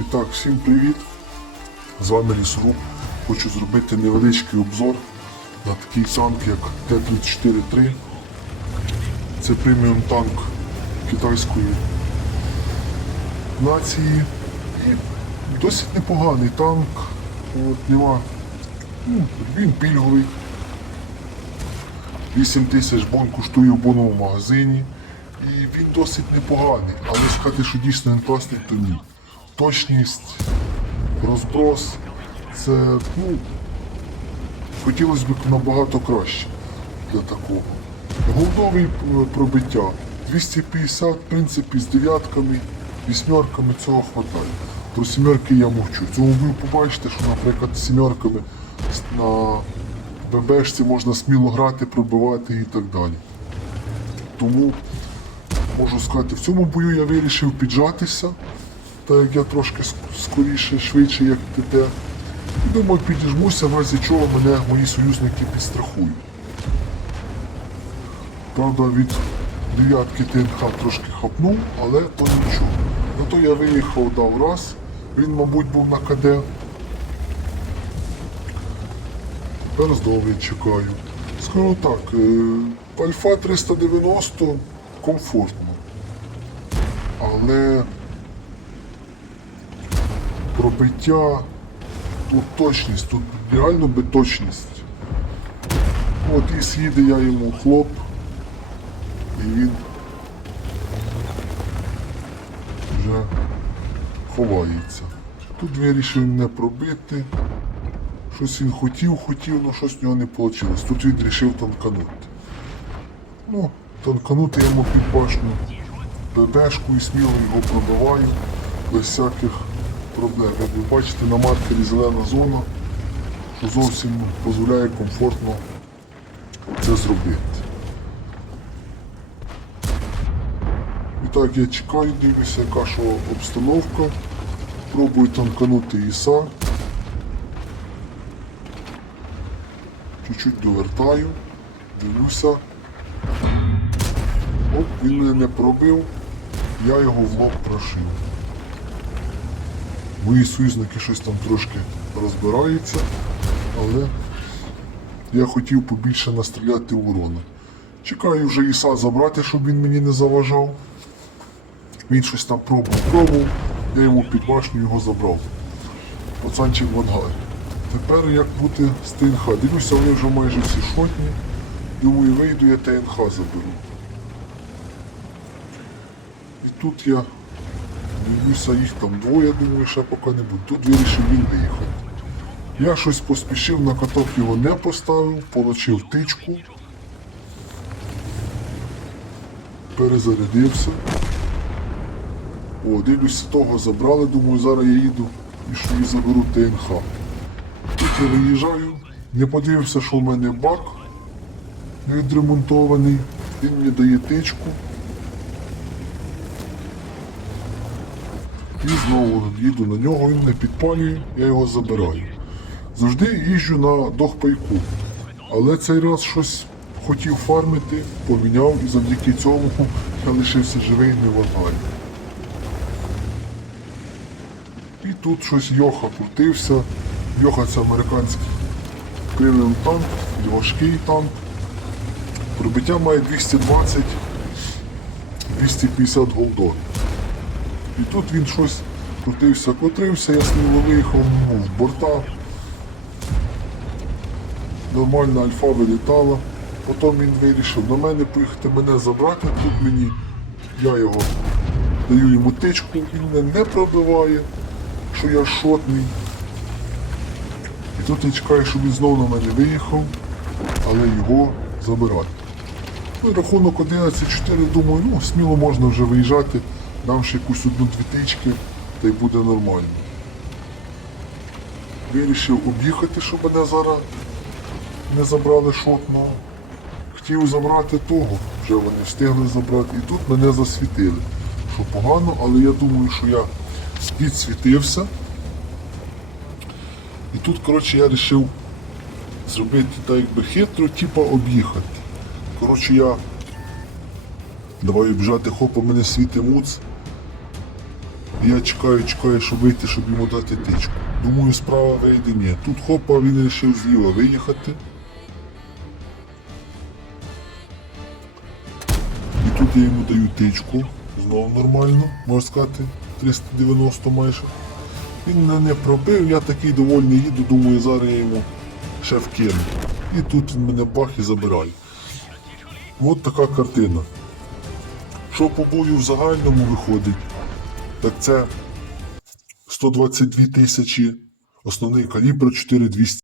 І так, всім привіт! З вами Лісоруб. Хочу зробити невеличкий обзор на такий танк, як Т-34-3. Це преміум танк китайської нації. І досить непоганий танк. От, нема, ну, він пільговий. 8 тисяч бон коштує в боновому магазині. І він досить непоганий, але сказати, що дійсно він класний, то ні. Точність, розброс, це ну, хотілося б набагато краще для такого. Голдовий е, пробиття 250, в принципі, з дев'ятками, вісьмерками цього хватає. Про сімерки я мовчу. Цьому ви побачите, що, наприклад, сімерками на ББшці можна сміло грати, пробивати і так далі. Тому можу сказати, в цьому бою я вирішив піджатися, так як я трошки скоріше, швидше, як ТТ. Думаю, підіжмуся, в разі чого мене мої союзники підстрахують. Правда, від дев'ятки ТНХ трошки хапнув, але то нічого. Зато я виїхав дав раз, він, мабуть, був на КД. Тепер я чекаю. Скажу так, е, Альфа 390 комфортно. Але пробиття, тут точність, тут реально би точність. От і з'їде я йому хлоп, і він вже ховається. Тут вирішив не пробити. Щось він хотів, хотів, але щось в нього не вийшло. Тут він вирішив танканути. Ну, танканути йому під башню ББшку і сміло його пробиваю без всяких проблем. Як ви бачите, на маркері зелена зона, що зовсім дозволяє комфортно це зробити. І так я чекаю, дивлюся, яка що обстановка. Пробую танканути іса. Чуть-чуть довертаю, дивлюся. Оп, він мене не пробив, я його в лоб прошив. Мої союзники щось там трошки розбираються, але я хотів побільше настріляти урона. Чекаю вже Іса забрати, щоб він мені не заважав. Він щось там пробував, пробував, я йому під башню його забрав. Пацанчик в ангарі. Тепер як бути з ТНХ? Дивлюся, вони вже майже всі шотні. Думаю, вийду, я ТНХ заберу. І тут я дивлюся, їх там двоє, думаю, ще поки не буде. Тут вирішив він виїхати. Я щось поспішив, на каток його не поставив, получив тичку. Перезарядився. О, дивлюся, того забрали, думаю, зараз я їду і що і заберу ТНХ. Тут я виїжджаю, не подивився, що в мене бак відремонтований. Він мені дає тичку. І знову їду на нього, він не підпалює, я його забираю. Завжди їжджу на дохпайку. Але цей раз щось хотів фармити, поміняв і завдяки цьому я лишився живий не в ангарі. І тут щось Йоха крутився. Йоха це американський преміум танк, важкий танк. Пробиття має 220 250 голдон. І тут він щось крутився, котрився, я сміло виїхав ну, в борта. Нормальна альфа вилітала. Потім він вирішив на мене поїхати, мене забрати. Тут мені, я його даю йому тичку, він мене не пробиває, що я шотний. І тут я чекаю, щоб він знову на мене виїхав, але його забирати. Ну, і рахунок 11-4, думаю, ну сміло можна вже виїжджати, дам ще якусь одну-дві тички, та й буде нормально. Вирішив об'їхати, щоб мене зараз не забрали шотного. Хотів забрати того, вже вони встигли забрати. І тут мене засвітили. Що погано, але я думаю, що я підсвітився. І тут, коротше, я вирішив зробити так якби хитро, типа об'їхати. Коротше, я давай обіжати хопа, мене світи муц. Я чекаю, чекаю, щоб вийти, щоб йому дати тичку. Думаю, справа вийде, ні. Тут хопа, він вирішив зліва виїхати. І тут я йому даю тичку. Знову нормально, можна сказати, 390 майже. Він мене не пробив, я такий довольний їду, думаю, зараз я йому ще вкину. І тут він мене бах і забирає. От така картина. Що по бою в загальному виходить? Так це 122 тисячі, основний калібр 4200.